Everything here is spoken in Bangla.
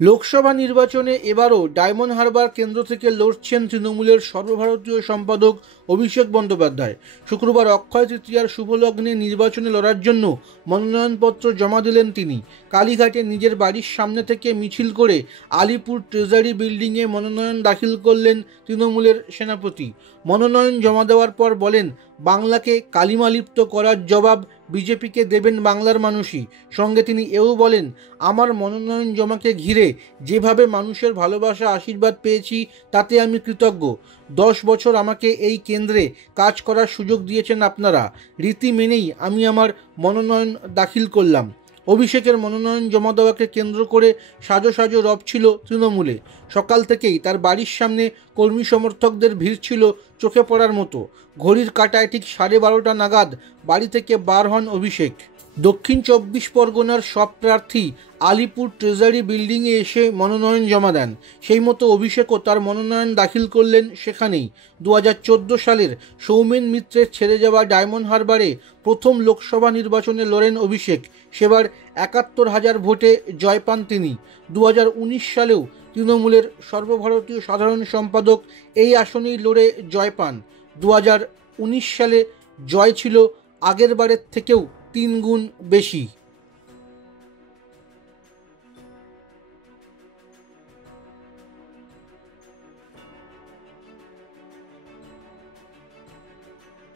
লোকসভা নির্বাচনে এবারও ডায়মন্ড হারবার কেন্দ্র থেকে লড়ছেন তৃণমূলের সর্বভারতীয় সম্পাদক অভিষেক বন্দ্যোপাধ্যায়। শুক্রবার অক্ষয় তৃতীয়ার শুভলগ্নে নির্বাচনে লড়ার জন্য মনোনয়নপত্র জমা দিলেন তিনি। কালীঘাটে নিজের বাড়ির সামনে থেকে মিছিল করে আলিপুর ট্রেজারি বিল্ডিংয়ে মনোনয়ন দাখিল করলেন তৃণমূলের সেনাপতি। মনোনয়ন জমা দেওয়ার পর বলেন, বাংলাকে কালিমালিপ্ত করার জবাব বিজেপিকে দেবেন বাংলার মানুষই। সঙ্গে তিনি এও বলেন, আমার মনোনয়ন জমাকে ঘিরে যেভাবে মানুষের ভালোবাসা আশীর্বাদ পেয়েছি তাতে আমি কৃতজ্ঞ। 10 বছর আমাকে এই কেন্দ্রে কাজ করার সুযোগ দিয়েছেন আপনারা। রীতি মেনেই আমি আমার মনোনয়ন দাখিল করলাম। অভিষেকের মনোনয়ন জমা দেওয়াকে কেন্দ্র করে সাজো সাজো রব ছিল তৃণমূলে। সকাল থেকেই তার বাড়ির সামনে কর্মী সমর্থকদের ভিড় ছিল চোখে পড়ার মতো। ঘড়ির কাঁটায় ঠিক 12:30 নাগাদ বাড়ি থেকে বার হন অভিষেক। দক্ষিণ 24 পরগনার সব প্রার্থী আলিপুর ট্রেজারি বিল্ডিংয়ে এসে মনোনয়ন জমা দেন। সেই মতো অভিষেকও তার মনোনয়ন দাখিল করলেন সেখানেই। 2014 সালের সৌমেন মিত্রের ছেড়ে যাওয়া ডায়মন্ড হারবারে প্রথম লোকসভা নির্বাচনে লড়েন অভিষেক। সেবার 71,000 ভোটে জয় পান তিনি। 2019 সালেও তৃণমূলের সর্বভারতীয় সাধারণ সম্পাদক এই আসনেই লড়ে জয় পান। 2019 সালে জয় ছিল আগের বারের থেকেও 3 গুণ বেশি।